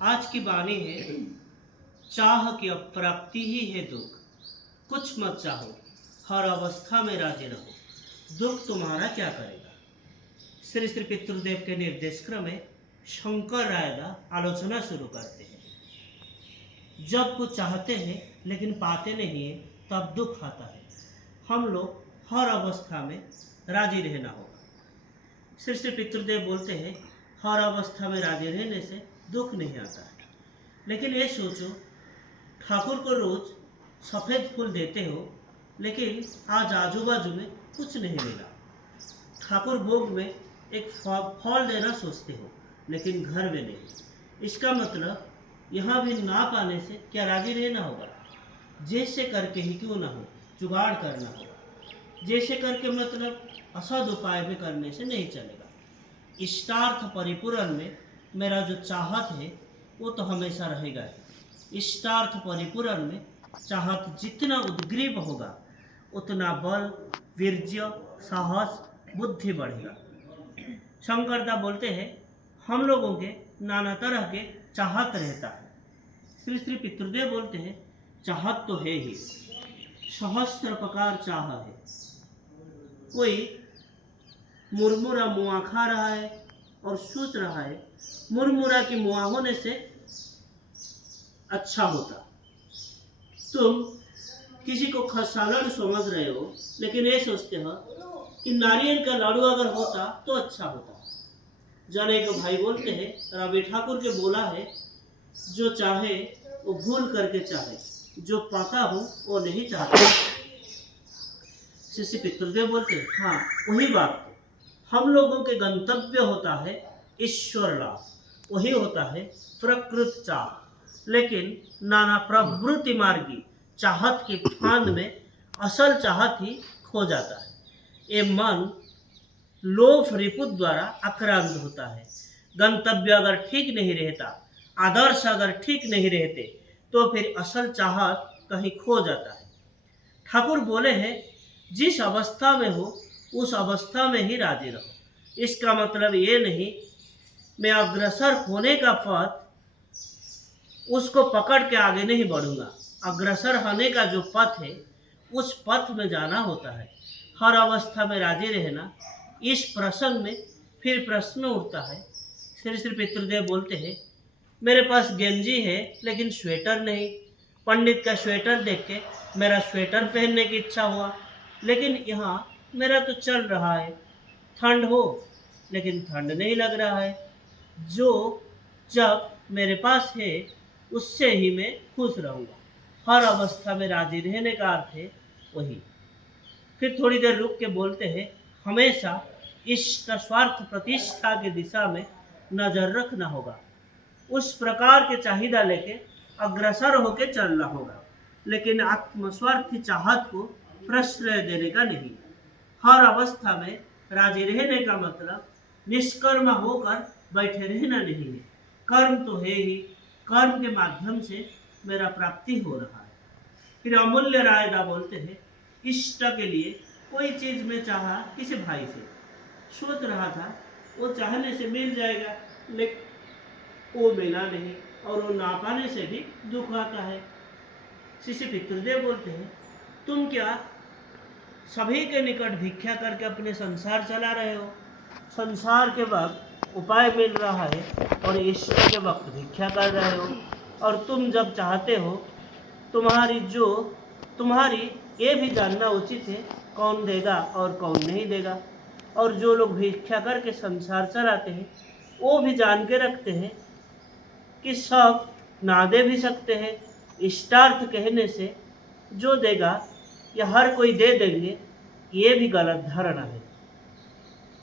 आज की वाणी है, चाह की अप्राप्ति ही है दुख, कुछ मत चाहो, हर अवस्था में राजी रहो, दुख तुम्हारा क्या करेगा। श्री श्री पितृदेव के निर्देश क्रम में शंकर रायदा आलोचना शुरू करते हैं। जब कुछ चाहते हैं लेकिन पाते नहीं है तब दुख आता है। हम लोग हर अवस्था में राजी रहना होगा। श्री श्री पितृदेव बोलते हैं, हर अवस्था में राजी रहने से दुख नहीं आता है। लेकिन ये सोचो, ठाकुर को रोज सफ़ेद फूल देते हो, लेकिन आज आजू बाजू में कुछ नहीं मिला। ठाकुर भोग में एक फल देना सोचते हो, लेकिन घर में नहीं। इसका मतलब यहाँ भी ना पाने से क्या राजी रहना होगा। जैसे करके ही क्यों ना हो, जुगाड़ करना होगा। जैसे करके मतलब असद उपाय में करने से नहीं चलेगा। इष्टार्थ परिपूरण में मेरा जो चाहत है वो तो हमेशा रहेगा ही। इष्टार्थ परिपूरण में चाहत जितना उद्ग्रीव होगा उतना बल, वीर्य, साहस, बुद्धि बढ़ेगा। शंकरदा बोलते हैं, हम लोगों के नाना तरह के चाहत रहता है। श्री श्री पितृदेव बोलते हैं, चाहत तो है ही, सहस्त्र प्रकार चाह है। कोई मुरमुरा मुआ खा रहा है और सोच रहा है मुरमुरा की मुआ होने से अच्छा होता। तुम किसी को खस्ता लड्डू समझ रहे हो, लेकिन ये सोचते हो कि नारियल का लाडू अगर होता तो अच्छा होता। जाने को भाई बोलते हैं, रवि ठाकुर के बोला है, जो चाहे वो भूल करके चाहे, जो पाता हो वो नहीं चाहता। श्री पितृदेव बोलते हैं, हाँ वही बात है। हम लोगों के गंतव्य होता है ईश्वर लाभ, वही होता है प्रकृत चाह। लेकिन नाना प्रवृत्ति मार्गी चाहत की फांद में असल चाहत ही खो जाता है। ये मन लोभ रिपुत द्वारा आक्रांत होता है। गंतव्य अगर ठीक नहीं रहता, आदर्श अगर ठीक नहीं रहते, तो फिर असल चाहत कहीं खो जाता है। ठाकुर बोले हैं, जिस अवस्था में हो उस अवस्था में ही राजी रहो। इसका मतलब ये नहीं मैं अग्रसर होने का पथ उसको पकड़ के आगे नहीं बढ़ूंगा। अग्रसर होने का जो पथ है उस पथ में जाना होता है। हर अवस्था में राजी रहना, इस प्रसंग में फिर प्रश्न उठता है। श्री श्री पितृदेव बोलते हैं, मेरे पास गेंजी है लेकिन स्वेटर नहीं। पंडित का स्वेटर देख के मेरा स्वेटर पहनने की इच्छा हुआ, लेकिन यहाँ मेरा तो चल रहा है। ठंड हो लेकिन ठंड नहीं लग रहा है। जो जब मेरे पास है उससे ही मैं खुश रहूँगा। हर अवस्था में राजी रहने का अर्थ है वही। फिर थोड़ी देर रुक के बोलते हैं, हमेशा इष्ट स्वार्थ प्रतिष्ठा की दिशा में नजर रखना होगा। उस प्रकार के चाहिदा लेके अग्रसर होके चलना होगा, लेकिन आत्मस्वार्थी चाहत को प्रश्रय देने का नहीं। हर अवस्था में राजी रहने का मतलब निष्कर्म होकर बैठे रहना नहीं है। कर्म तो है ही, कर्म के माध्यम से मेरा प्राप्ति हो रहा है। फिर अमूल्य रायदा बोलते हैं, इष्ट के लिए कोई चीज में चाहा किसी भाई से, सोच रहा था वो चाहने से मिल जाएगा, लेकिन वो मिला नहीं और वो ना पाने से भी दुख आता है। शिष्य पितृदेव बोलते हैं, तुम क्या सभी के निकट भिक्षा करके अपने संसार चला रहे हो। संसार के वक्त उपाय मिल रहा है और ईश्वर के वक्त भिक्षा कर रहे हो। और तुम जब चाहते हो, तुम्हारी ये भी जानना उचित है कौन देगा और कौन नहीं देगा। और जो लोग भिक्षा करके संसार चलाते हैं वो भी जान के रखते हैं कि सब ना दे भी सकते हैं। इष्टार्थ कहने से जो देगा या हर कोई दे देंगे, ये भी गलत धारणा है।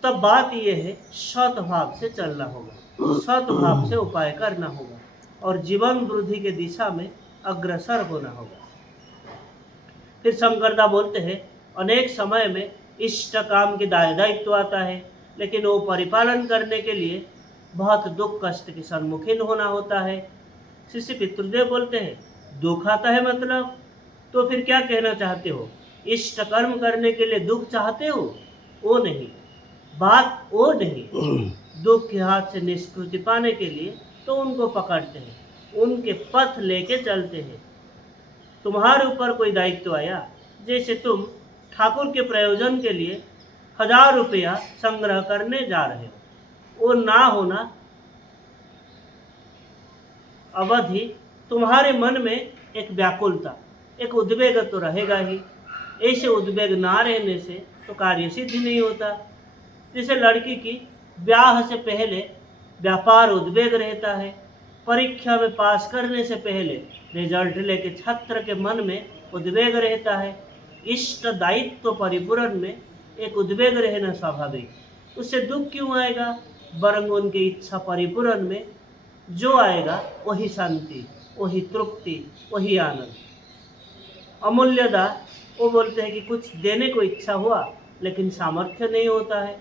तब बात ये है, सद्भाव से चलना होगा, सद्भाव से उपाय करना होगा और जीवन वृद्धि के दिशा में अग्रसर होना होगा। फिर शंकरदा बोलते हैं, अनेक समय में इष्ट काम के दायित्व आता है, लेकिन वो परिपालन करने के लिए बहुत दुख कष्ट के सम्मुखीन होना होता है। शिष्य पितृदेव बोलते हैं, दुख आता है मतलब, तो फिर क्या कहना चाहते हो? इष्ट कर्म करने के लिए दुख चाहते हो? वो नहीं, बात वो नहीं। दुख के हाथ से निष्कृति पाने के लिए तो उनको पकड़ते हैं, उनके पथ लेके चलते हैं। तुम्हारे ऊपर कोई दायित्व आया, जैसे तुम ठाकुर के प्रयोजन के लिए 1000 रुपया संग्रह करने जा रहे हो, वो ना होना अवधि तुम्हारे मन में एक व्याकुलता, एक उद्वेग तो रहेगा ही। ऐसे उद्वेग ना रहने से तो कार्य सिद्धि नहीं होता। जैसे लड़की की ब्याह से पहले व्यापार उद्वेग रहता है, परीक्षा में पास करने से पहले रिजल्ट लेके छात्र के मन में उद्वेग रहता है। इष्ट दायित्व परिपूरण में एक उद्वेग रहना स्वाभाविक, उससे दुख क्यों आएगा? बरंग उनकी इच्छा परिपूरण में जो आएगा वही शांति, वही तृप्ति, वही आनंद। अमूल्यदा वो बोलते हैं कि कुछ देने को इच्छा हुआ लेकिन सामर्थ्य नहीं होता है।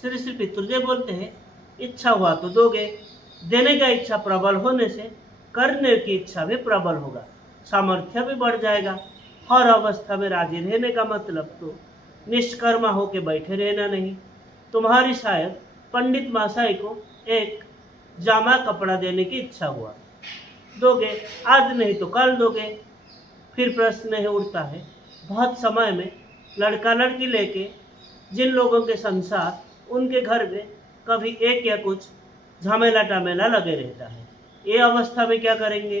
श्री श्री पितृदेव बोलते हैं इच्छा हुआ तो दोगे, देने का इच्छा प्रबल होने से करने की इच्छा भी प्रबल होगा, सामर्थ्य भी बढ़ जाएगा। हर अवस्था में राजी रहने का मतलब तो निष्कर्मा होके बैठे रहना नहीं। तुम्हारी शायद पंडित महाशय को एक जामा कपड़ा देने की इच्छा हुआ, दोगे, आज नहीं तो कल दोगे। फिर प्रश्न है उठता है, बहुत समय में लड़का लड़की लेके जिन लोगों के संसार उनके घर में कभी एक या कुछ झमेला टमेला लगे रहता है, ये अवस्था में क्या करेंगे?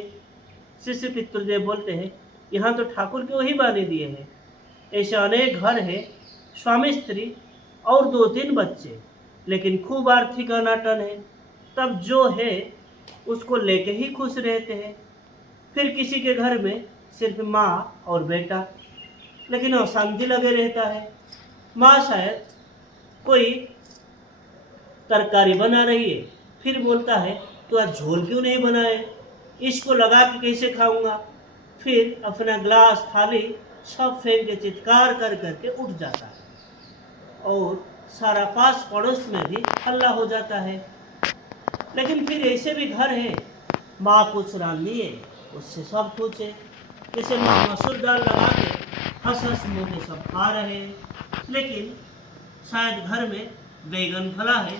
शिष्य पितृदेव बोलते हैं यहाँ तो ठाकुर के वही बाने दिए हैं। ऐसे अनेक घर है, स्वामी स्त्री और 2-3 बच्चे, लेकिन खूब आर्थिक अनाटन है, तब जो है उसको लेके ही खुश रहते हैं। फिर किसी के घर में सिर्फ माँ और बेटा, लेकिन अशांति लगे रहता है। माँ शायद कोई तरकारी बना रही है, फिर बोलता है तो आज झोल क्यों नहीं बनाए, इसको लगा के कैसे खाऊंगा। फिर अपना ग्लास थाली सब फेंक के चित्कार कर करके उठ जाता है और सारा पास पड़ोस में भी हल्ला हो जाता है। लेकिन फिर ऐसे भी घर है, माँ कुछ रांधी है, उससे सब कुछ है। जैसे माँ मसूर दाल लगा के हंस हंस मुँह के सब खा रहे हैं, लेकिन शायद घर में बैगन फला है,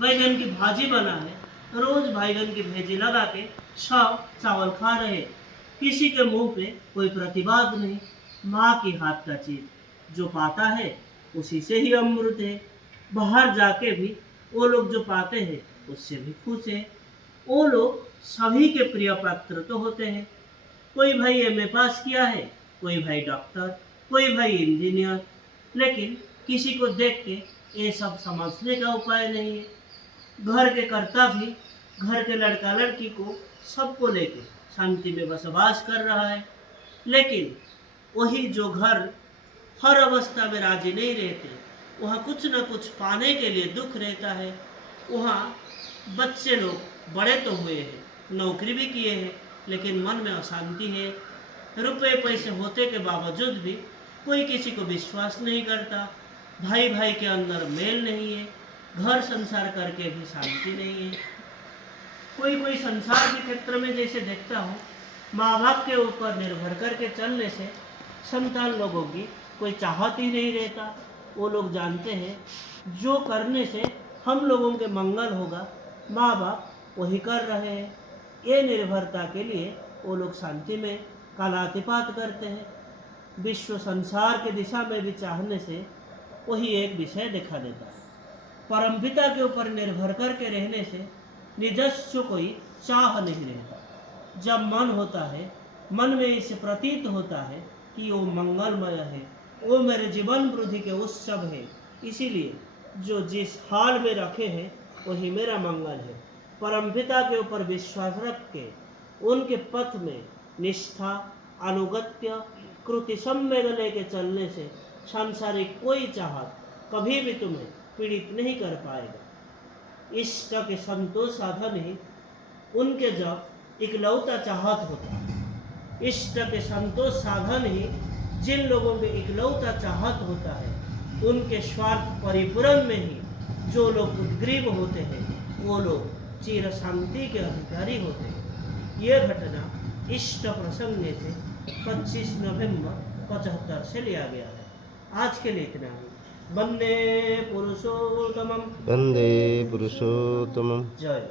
बैगन की भाजी बना है, रोज बैगन की भेजी लगा के सब चावल खा रहे, किसी के मुंह पे कोई प्रतिवाद नहीं। माँ की हाथ का चीज जो पाता है उसी से ही अमृत है। बाहर जाके भी वो लोग जो पाते हैं उससे भी खुश है। वो लोग सभी के प्रिय पात्र तो होते हैं। कोई भाई एमए पास किया है, कोई भाई डॉक्टर, कोई भाई इंजीनियर, लेकिन किसी को देख के ये सब समझने का उपाय नहीं है। घर के कर्ता भी घर के लड़का लड़की को सबको लेके शांति में बसवास कर रहा है, लेकिन वही जो घर हर अवस्था में राजी नहीं रहते, वहाँ कुछ न कुछ पाने के लिए दुख रहता है। वहाँ बच्चे लोग बड़े तो हुए हैं, नौकरी भी किए हैं, लेकिन मन में अशांति है। रुपए पैसे होते के बावजूद भी कोई किसी को विश्वास नहीं करता, भाई भाई के अंदर मेल नहीं है, घर संसार करके भी शांति नहीं है। कोई कोई संसार के क्षेत्र में जैसे देखता हूँ, माँ बाप के ऊपर निर्भर करके चलने से संतान लोगों की कोई चाहत ही नहीं रहता। वो लोग जानते हैं जो करने से हम लोगों के मंगल होगा, माँ बाप वही कर रहे हैं। ये निर्भरता के लिए वो लोग शांति में कालातिपात करते हैं। विश्व संसार के दिशा में भी चाहने से वही एक विषय दिखा देता है। परमपिता के ऊपर निर्भर करके रहने से निजस्व कोई चाह नहीं रहता। जब मन होता है, मन में इसे प्रतीत होता है कि वो मंगलमय है, वो मेरे जीवन वृद्धि के उत्सव है, इसीलिए जो जिस हाल में रखे हैं वही मेरा मंगल है। परमपिता के ऊपर विश्वास रख के उनके पथ में निष्ठा, अनुगत्य, कृति सम्मेद लेके चलने से सांसारिक कोई चाहत कभी भी तुम्हें पीड़ित नहीं कर पाएगा। इष्ट के संतोष साधन ही उनके जब इकलौता चाहत होता है। इष्ट के संतोष साधन ही जिन लोगों में इकलौता चाहत होता है, उनके स्वार्थ परिपूरण में ही जो लोग उद्ग्रीव होते हैं, वो लोग चिर शांति के अधिकारी होते हैं। ये घटना इष्ट प्रसंग से 25 नवंबर 75 से लिया गया है। आज के लिए इतना ही। वंदे पुरुषोत्तमम्। वंदे पुरुषोत्तमम्। जय।